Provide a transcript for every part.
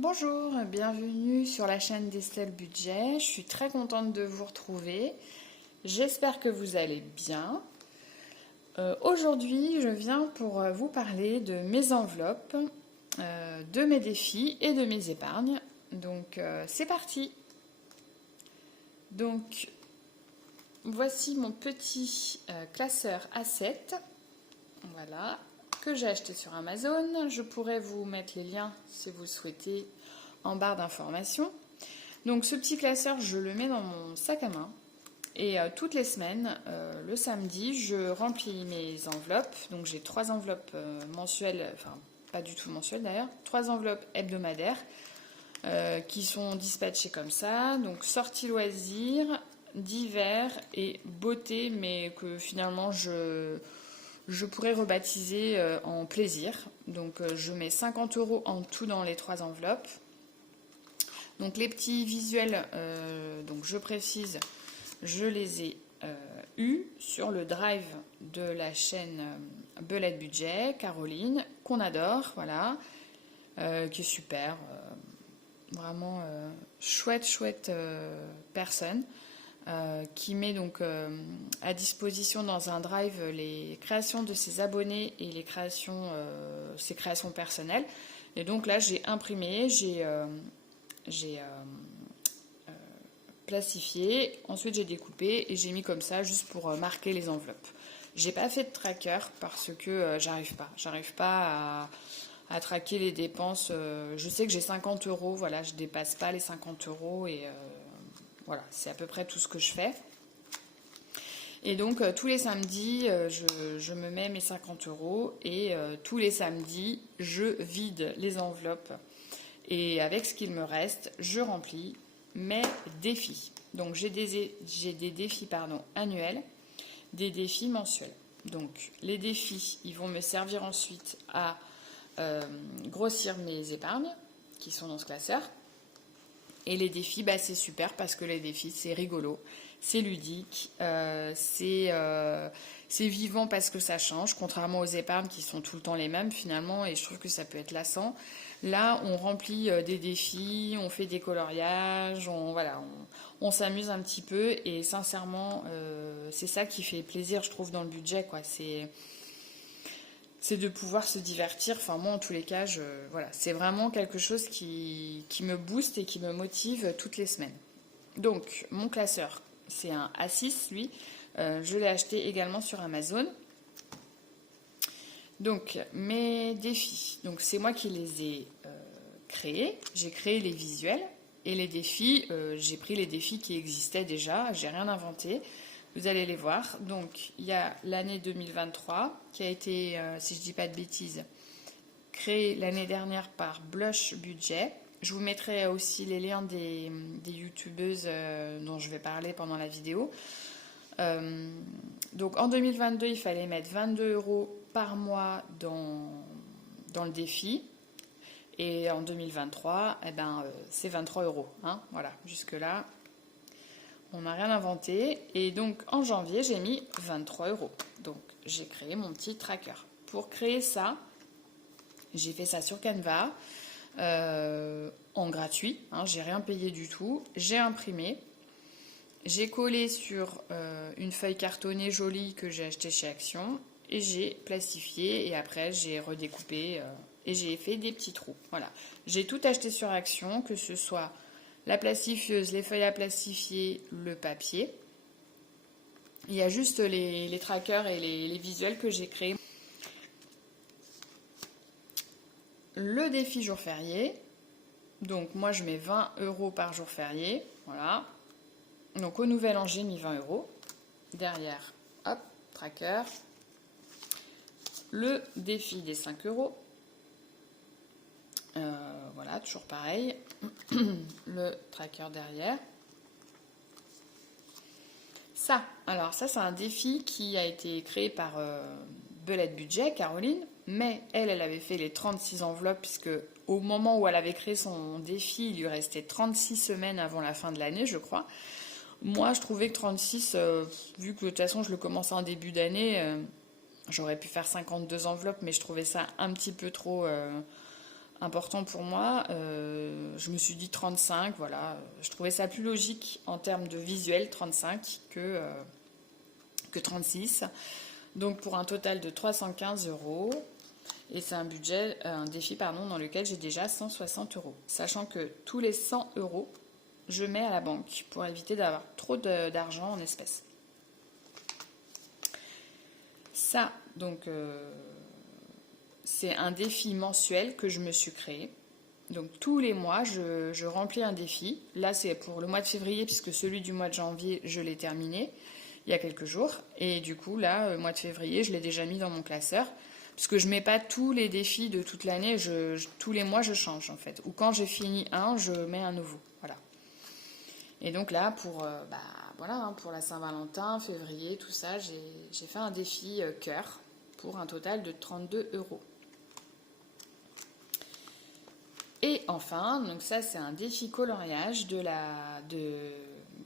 Bonjour, bienvenue sur la chaîne d'Estelle Budget. Je suis très contente de vous retrouver. J'espère que vous allez bien. Aujourd'hui, je viens pour vous parler de mes enveloppes, de mes défis et de mes épargnes. Donc, c'est parti. Donc, voici mon petit classeur A7. Voilà, que j'ai acheté sur Amazon. Je pourrais vous mettre les liens si vous le souhaitez en barre d'informations. Donc ce petit classeur, je le mets dans mon sac à main. Et toutes les semaines, le samedi, je remplis mes enveloppes. Donc j'ai 3 enveloppes mensuelles, enfin pas du tout mensuelles d'ailleurs, 3 enveloppes hebdomadaires qui sont dispatchées comme ça. Donc sorties loisirs, divers et beauté, mais que finalement je pourrais rebaptiser en plaisir. Donc je mets 50 € en tout dans les 3 enveloppes. Donc les petits visuels, donc je précise, je les ai eus sur le drive de la chaîne Belette Budget, Caroline, qu'on adore, voilà, qui est super, vraiment chouette personne. Qui met donc à disposition dans un drive les créations de ses abonnés et ses créations personnelles. Et donc là, j'ai imprimé, j'ai plastifié, ensuite j'ai découpé et j'ai mis comme ça juste pour marquer les enveloppes. J'ai pas fait de tracker parce que j'arrive pas à traquer les dépenses. Je sais que j'ai 50 €, voilà, je dépasse pas les 50 € et voilà, c'est à peu près tout ce que je fais. Et donc tous les samedis, je me mets mes 50 € et tous les samedis, je vide les enveloppes. Et avec ce qu'il me reste, je remplis mes défis. Donc j'ai des défis annuels, des défis mensuels. Donc les défis, ils vont me servir ensuite à grossir mes épargnes qui sont dans ce classeur. Et les défis, bah, c'est super parce que les défis, c'est rigolo, c'est ludique, c'est vivant parce que ça change, contrairement aux épargnes qui sont tout le temps les mêmes finalement, et je trouve que ça peut être lassant. Là, on remplit des défis, on fait des coloriages, on s'amuse un petit peu, et sincèrement, c'est ça qui fait plaisir, je trouve, dans le budget, quoi. C'est de pouvoir se divertir. Enfin, moi, en tous les cas, voilà, c'est vraiment quelque chose qui me booste et qui me motive toutes les semaines. Donc, mon classeur, c'est un A6, lui. Je l'ai acheté également sur Amazon. Donc, mes défis. Donc, c'est moi qui les ai créés. J'ai créé les visuels. Et les défis, j'ai pris les défis qui existaient déjà. J'ai rien inventé. Vous allez les voir. Donc, il y a l'année 2023 qui a été, si je ne dis pas de bêtises, créée l'année dernière par Blush Budget. Je vous mettrai aussi les liens des youtubeuses dont je vais parler pendant la vidéo. Donc, en 2022, il fallait mettre 22 € par mois dans le défi. Et en 2023, eh ben, c'est 23 €. Hein, voilà, jusque-là. On n'a rien inventé. Et donc, en janvier, j'ai mis 23 €. Donc, j'ai créé mon petit tracker. Pour créer ça, j'ai fait ça sur Canva, en gratuit. Hein, j'ai rien payé du tout. J'ai imprimé. J'ai collé sur une feuille cartonnée jolie que j'ai achetée chez Action. Et j'ai plastifié. Et après, j'ai redécoupé. Et j'ai fait des petits trous. Voilà. J'ai tout acheté sur Action, que ce soit la plastifieuse, les feuilles à plastifier, le papier. Il y a juste les trackers et les visuels que j'ai créés. Le défi jour férié. Donc moi je mets 20 € par jour férié. Voilà. Donc au nouvel an j'ai mis 20 €. Derrière, hop, tracker. Le défi des 5 €. Voilà, toujours pareil. Le tracker derrière. Alors ça c'est un défi qui a été créé par Belette Budget, Caroline, mais elle avait fait les 36 enveloppes puisque au moment où elle avait créé son défi, il lui restait 36 semaines avant la fin de l'année, je crois. Moi, je trouvais que 36, vu que de toute façon je le commençais en début d'année, j'aurais pu faire 52 enveloppes, mais je trouvais ça un petit peu trop important pour moi. Je me suis dit 35, voilà. Je trouvais ça plus logique en termes de visuel, 35, que 36. Donc pour un total de 315 euros. Et c'est un défi dans lequel j'ai déjà 160 euros. Sachant que tous les 100 euros, je mets à la banque pour éviter d'avoir trop d'argent en espèces. Ça, donc, c'est un défi mensuel que je me suis créé. Donc tous les mois, je remplis un défi. Là, c'est pour le mois de février, puisque celui du mois de janvier, je l'ai terminé il y a quelques jours. Et du coup, là, le mois de février, je l'ai déjà mis dans mon classeur. Parce que je ne mets pas tous les défis de toute l'année. Tous les mois, je change, en fait. Ou quand j'ai fini un, je mets un nouveau. Voilà. Et donc là, pour la Saint-Valentin, février, tout ça, j'ai fait un défi cœur pour un total de 32 euros. Et enfin, donc ça c'est un défi coloriage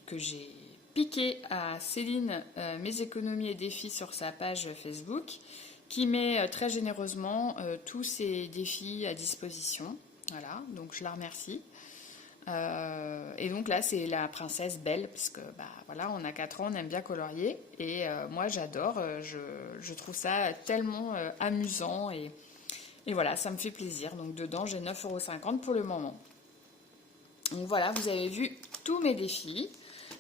que j'ai piqué à Céline, mes économies et défis sur sa page Facebook, qui met très généreusement tous ses défis à disposition. Voilà, donc je la remercie. Et donc là c'est la princesse Belle, parce que voilà, on a 4 ans, on aime bien colorier, et moi j'adore, je trouve ça tellement amusant, et voilà, ça me fait plaisir. Donc dedans j'ai 9,50 € pour le moment. Donc voilà, vous avez vu tous mes défis.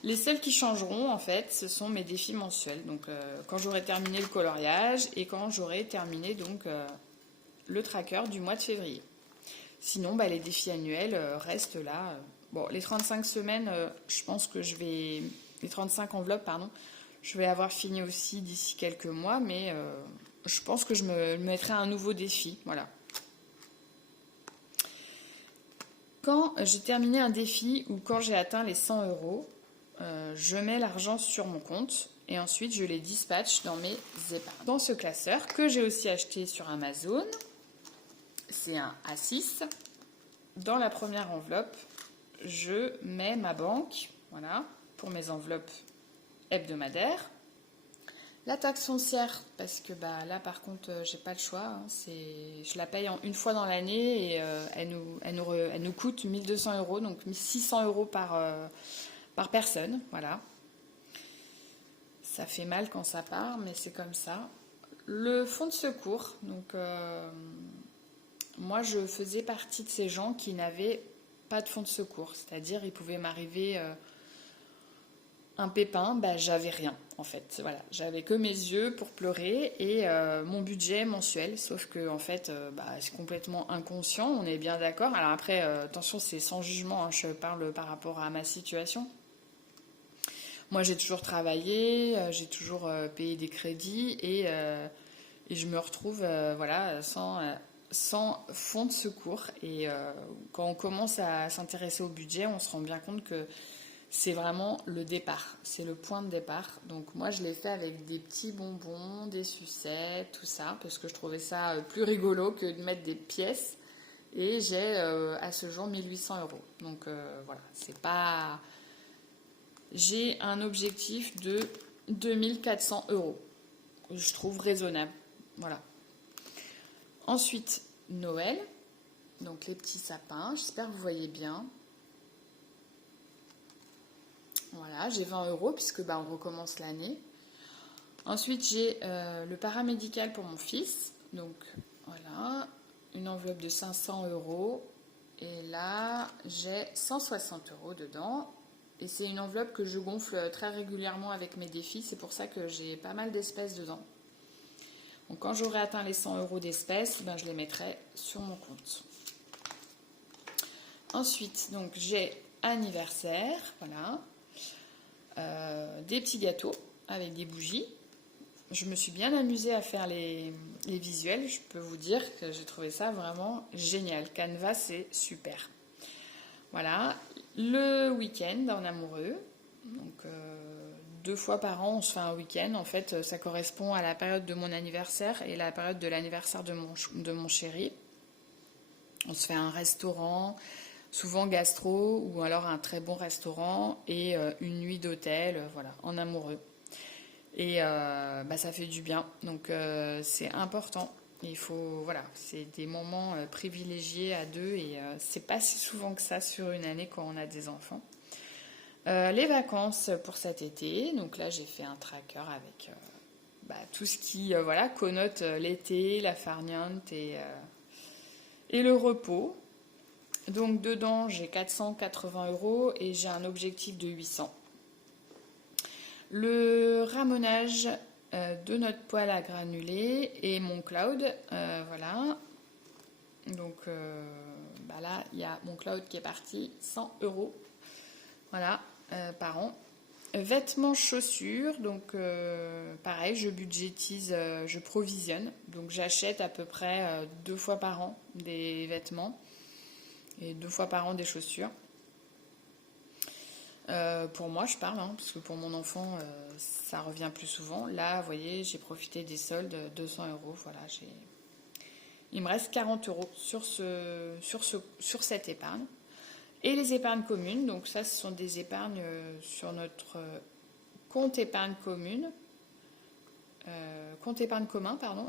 Les seuls qui changeront en fait, ce sont mes défis mensuels. Donc quand j'aurai terminé le coloriage et quand j'aurai terminé donc le tracker du mois de février. Sinon, les défis annuels restent là. Bon, les 35 semaines, je pense que les 35 enveloppes, pardon, je vais avoir fini aussi d'ici quelques mois, mais je pense que je me mettrai un nouveau défi. Voilà. Quand j'ai terminé un défi ou quand j'ai atteint les 100 euros, je mets l'argent sur mon compte et ensuite je les dispatche dans mes épargnes. Dans ce classeur que j'ai aussi acheté sur Amazon, c'est un A6. Dans la première enveloppe, je mets ma banque, voilà, pour mes enveloppes hebdomadaires. La taxe foncière, parce que là par contre j'ai pas le choix, hein, je la paye une fois dans l'année et elle nous coûte 1200 euros, donc 600 euros par personne, voilà. Ça fait mal quand ça part, mais c'est comme ça. Le fonds de secours, donc moi je faisais partie de ces gens qui n'avaient pas de fonds de secours, c'est-à-dire il pouvait m'arriver un pépin, j'avais rien en fait, voilà, j'avais que mes yeux pour pleurer et mon budget mensuel, sauf que en fait c'est complètement inconscient, on est bien d'accord. Alors après attention, c'est sans jugement, hein, je parle par rapport à ma situation. Moi j'ai toujours travaillé, j'ai toujours payé des crédits et je me retrouve voilà sans fonds de secours, et quand on commence à s'intéresser au budget, on se rend bien compte que c'est vraiment le départ, c'est le point de départ. Donc moi je l'ai fait avec des petits bonbons, des sucettes, tout ça, parce que je trouvais ça plus rigolo que de mettre des pièces, et j'ai à ce jour 1800 euros. Donc voilà, c'est pas... J'ai un objectif de 2400 euros, je trouve raisonnable, voilà. Ensuite, Noël, donc les petits sapins, j'espère que vous voyez bien. Voilà, j'ai 20 euros puisque on recommence l'année. Ensuite, j'ai le paramédical pour mon fils. Donc voilà, une enveloppe de 500 euros. Et là, j'ai 160 euros dedans. Et c'est une enveloppe que je gonfle très régulièrement avec mes défis. C'est pour ça que j'ai pas mal d'espèces dedans. Donc quand j'aurai atteint les 100 euros d'espèces, je les mettrai sur mon compte. Ensuite, donc j'ai anniversaire, voilà. Des petits gâteaux avec des bougies. Je me suis bien amusée à faire les visuels. Je peux vous dire que j'ai trouvé ça vraiment génial. Canva, c'est super. Voilà. Le week-end en amoureux. Donc 2 fois par an, on se fait un week-end. En fait, ça correspond à la période de mon anniversaire et la période de l'anniversaire de mon chéri. On se fait un restaurant, souvent gastro, ou alors un très bon restaurant et une nuit d'hôtel, voilà, en amoureux. Et ça fait du bien, donc c'est important Et il faut, voilà, c'est des moments privilégiés à deux et c'est pas si souvent que ça sur une année quand on a des enfants. Les vacances pour cet été, donc là j'ai fait un tracker avec tout ce qui voilà, connote l'été, la farniente et le repos. Donc dedans j'ai 480 € et j'ai un objectif de 800. Le ramonage de notre poêle à granulés et mon cloud, voilà. Donc là il y a mon cloud qui est parti, 100 €, voilà, par an. Vêtements, chaussures, donc pareil, je budgétise, je provisionne, donc j'achète à peu près 2 fois par an des vêtements et 2 fois par an des chaussures. Pour moi, je parle, hein, parce que pour mon enfant, ça revient plus souvent. Là, vous voyez, j'ai profité des soldes, 200 €, voilà, il me reste 40 € sur cette épargne. Et les épargnes communes, donc ça ce sont des épargnes sur notre compte épargne commune, compte épargne commun, pardon.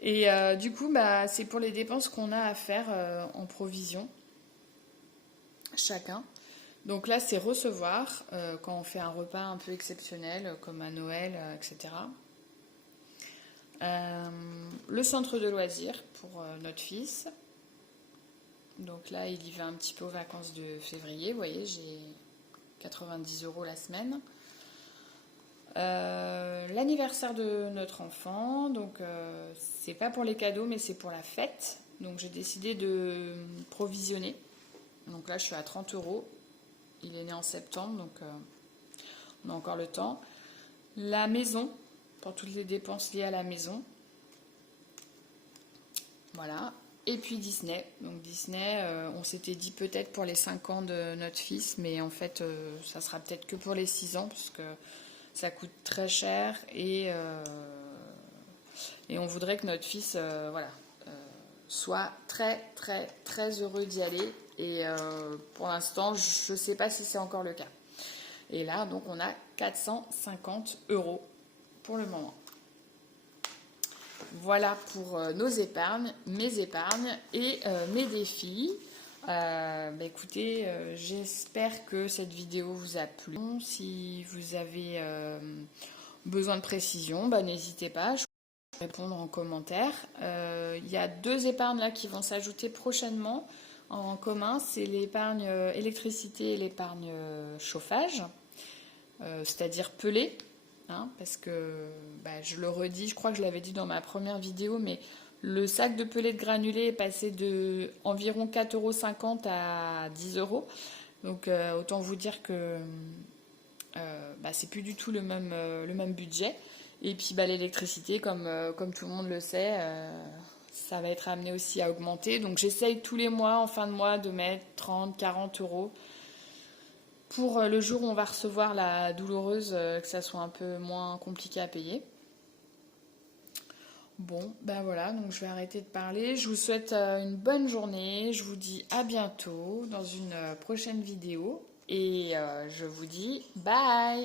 Et du coup, c'est pour les dépenses qu'on a à faire en provision, chacun. Donc là, c'est recevoir quand on fait un repas un peu exceptionnel, comme à Noël, etc. Le centre de loisirs pour notre fils. Donc là, il y va un petit peu aux vacances de février. Vous voyez, j'ai 90 € la semaine. L'anniversaire de notre enfant. Donc, c'est pas pour les cadeaux, mais c'est pour la fête. Donc, j'ai décidé de provisionner. Donc là, je suis à 30 €. Il est né en septembre, donc on a encore le temps. La maison, pour toutes les dépenses liées à la maison. Voilà. Et puis Disney. Donc Disney, on s'était dit peut-être pour les 5 ans de notre fils, mais en fait, ça sera peut-être que pour les 6 ans, parce que ça coûte très cher et on voudrait que notre fils soit très, très, très heureux d'y aller. Et pour l'instant, je ne sais pas si c'est encore le cas. Et là, donc, on a 450 € pour le moment. Voilà pour nos épargnes, mes épargnes et mes défis. Écoutez, j'espère que cette vidéo vous a plu. Si vous avez besoin de précision, n'hésitez pas, je peux répondre en commentaire. Il y a 2 épargnes là qui vont s'ajouter prochainement en commun, c'est l'épargne électricité et l'épargne chauffage, c'est-à-dire pelée. Hein, parce que je le redis, je crois que je l'avais dit dans ma première vidéo, mais le sac de pellet de granulés est passé de environ 4,50 € à 10 €. Donc autant vous dire que c'est plus du tout le même budget. Et puis l'électricité, comme tout le monde le sait, ça va être amené aussi à augmenter. Donc j'essaye tous les mois, en fin de mois, de mettre 30, 40 € pour le jour où on va recevoir la douloureuse, que ça soit un peu moins compliqué à payer. Bon, voilà, donc je vais arrêter de parler. Je vous souhaite une bonne journée. Je vous dis à bientôt dans une prochaine vidéo. Et je vous dis bye!